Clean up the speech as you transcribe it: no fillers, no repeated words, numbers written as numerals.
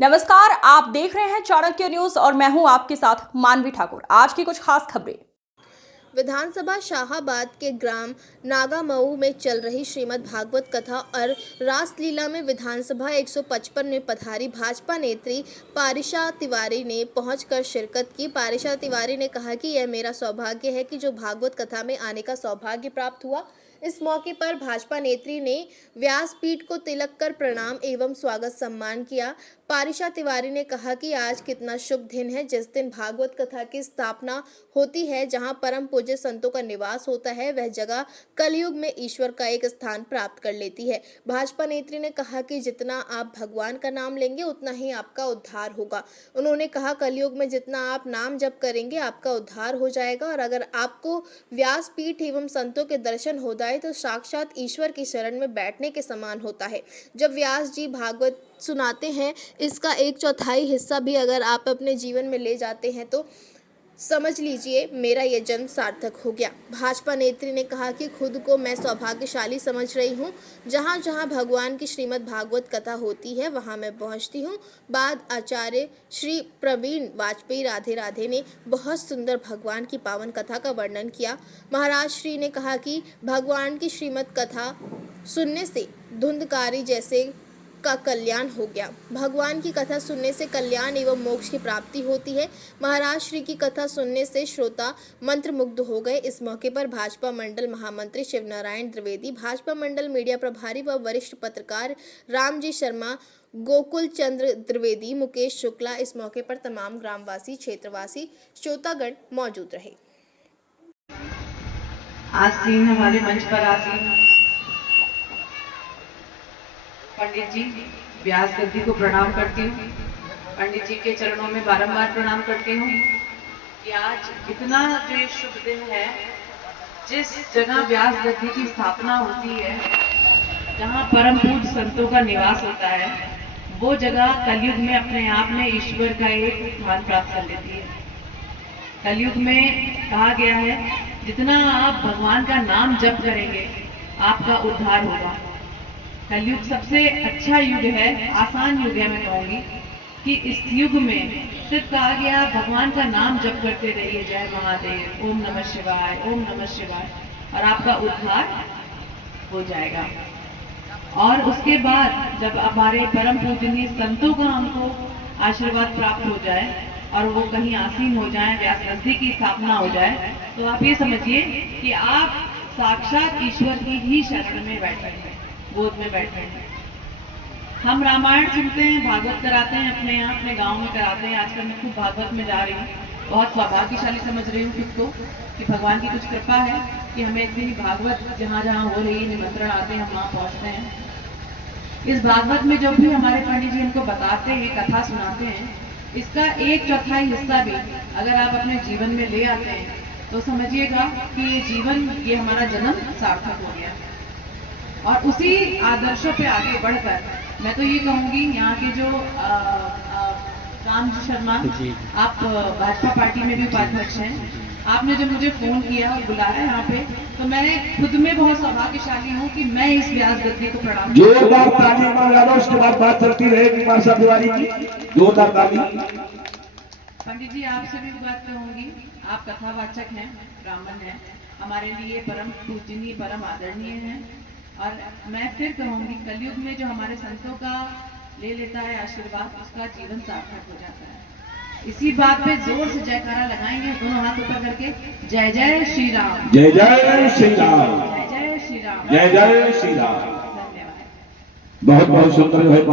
नमस्कार, आप देख रहे हैं चाणक्य न्यूज और मैं हूं आपके साथ मानवी ठाकुर। आज की कुछ खास खबरें। विधानसभा शाहाबाद के ग्राम नागामऊ में चल रही श्रीमद् भागवत कथा और रासलीला में विधानसभा 155 में पधारी भाजपा नेत्री पारिशा तिवारी ने पहुंचकर शिरकत की। पारिशा तिवारी ने कहा कि यह मेरा सौभाग्य है कि जो भागवत कथा में आने का सौभाग्य प्राप्त हुआ। इस मौके पर भाजपा नेत्री ने व्यासपीठ को तिलक कर प्रणाम एवं स्वागत सम्मान किया। पारिशा तिवारी ने कहा कि आज कितना शुभ दिन है जिस दिन भागवत कथा की स्थापना होती है। जहां परम पूज्य संतों का निवास होता है वह जगह कलयुग में ईश्वर का एक स्थान प्राप्त कर लेती है। भाजपा नेत्री ने कहा कि जितना आप भगवान का नाम लेंगे उतना ही आपका उद्धार होगा। उन्होंने कहा कलयुग में जितना आप नाम जप करेंगे आपका उद्धार हो जाएगा और अगर आपको व्यासपीठ एवं संतों के दर्शन हो जाए तो साक्षात ईश्वर की शरण में बैठने के समान होता है। जब व्यास जी भागवत सुनाते हैं इसका 1/4 हिस्सा भी अगर आप अपने जीवन में ले जाते हैं तो समझ लीजिए मेरा ये जन्म सार्थक हो गया। भाजपा नेत्री ने कहा कि खुद को मैं सौभाग्यशाली समझ रही हूँ। जहाँ जहाँ भगवान की श्रीमद् भागवत कथा होती है वहाँ मैं पहुँचती हूँ। बाद आचार्य श्री प्रवीण वाजपेयी राधे राधे ने बहुत सुंदर भगवान की पावन कथा का वर्णन किया। महाराज श्री ने कहा कि भगवान की श्रीमद् कथा सुनने से धुंधकारी जैसे का कल्याण हो गया। भगवान की कथा सुनने से कल्याण एवं मोक्ष की प्राप्ति होती है। महाराज श्री की कथा सुनने से श्रोता मंत्रमुग्ध हो गए। इस मौके पर भाजपा मंडल महामंत्री शिवनारायण द्विवेदी, भाजपा मंडल मीडिया प्रभारी व वरिष्ठ पत्रकार रामजी शर्मा, गोकुल चंद्र द्विवेदी, मुकेश शुक्ला, इस मौके पर तमाम ग्रामवासी, क्षेत्रवासी, श्रोतागण मौजूद रहे। आसीन हमारे मंच पर आसीन पंडित जी व्यास गद्दी को प्रणाम करती हूँ। पंडित जी के चरणों में बारंबार प्रणाम करती हूँ कि आज इतना जो ये शुभ दिन है, जिस जगह व्यास गद्दी की स्थापना होती है, जहाँ परम पूज्य संतों का निवास होता है, वो जगह कलयुग में अपने आप में ईश्वर का एक स्थान प्राप्त कर लेती है। कलयुग में कहा गया है जितना आप भगवान का नाम जप करेंगे आपका उद्धार होगा। कलयुग सबसे अच्छा युग है, आसान युग है। मैं कहूंगी कि इस युग में सिर्फ कहा गया भगवान का नाम जप करते रहिए, जय महादेव, ओम नमः शिवाय, ओम नमः शिवाय, और आपका उद्धार हो जाएगा। और उसके बाद जब हमारे परम पूजनीय संतों का हमको आशीर्वाद प्राप्त हो जाए और वो कहीं आसीन हो जाए, व्यास गद्दी की स्थापना हो जाए, तो आप ये समझिए कि आप साक्षात ईश्वर की ही शरण में बैठे हैं, गोद में बैठे हैं। हम रामायण सुनते हैं, भागवत कराते हैं, अपने यहाँ अपने गांव में कराते हैं। आजकल मैं खूब भागवत में जा रही हूँ, बहुत सौभाग्यशाली समझ रही हूँ खुद को कि भगवान की कुछ कृपा है कि हमें इतनी भागवत जहाँ जहाँ हो रही है, निमंत्रण आते हैं, हम वहाँ पहुँचते हैं। इस भागवत में जो भी हमारे पंडित जी हमको बताते हैं, कथा सुनाते हैं, इसका 1/4 हिस्सा भी अगर आप अपने जीवन में ले आते हैं तो समझिएगा कि ये जीवन, ये हमारा जन्म सार्थक हो गया। और उसी आदर्शों पे आगे बढ़कर मैं तो ये कहूंगी, यहाँ के जो रामजी शर्मा, आप भाजपा पार्टी में भी उपाध्यक्ष हैं, आपने जो मुझे फोन किया और बुलाया यहाँ पे, तो मैं खुद में बहुत सौभाग्यशाली हूँ कि मैं इस व्यास गद्दी को प्रणाम। जोरदार ताली मार लो, उसके बाद बात चलती रहेगी पारिशा तिवारी की। जोरदार ताली। पंडित जी आपसे भी बात कहूंगी, आप कथावाचक हैं, ब्राह्मण हैं, हमारे लिए परम पूजनीय, परम आदरणीय हैं। और मैं फिर कहूंगी कलयुग में जो हमारे संतों का ले लेता है आशीर्वाद, उसका जीवन सार्थक हो जाता है। इसी बात पे जोर से जयकारा लगाएंगे, दोनों हाथ ऊपर करके, जय जय श्री राम, जय जय श्री राम, जय जय श्री राम, जय जय श्री राम। धन्यवाद। बहुत बहुत सुंदर है।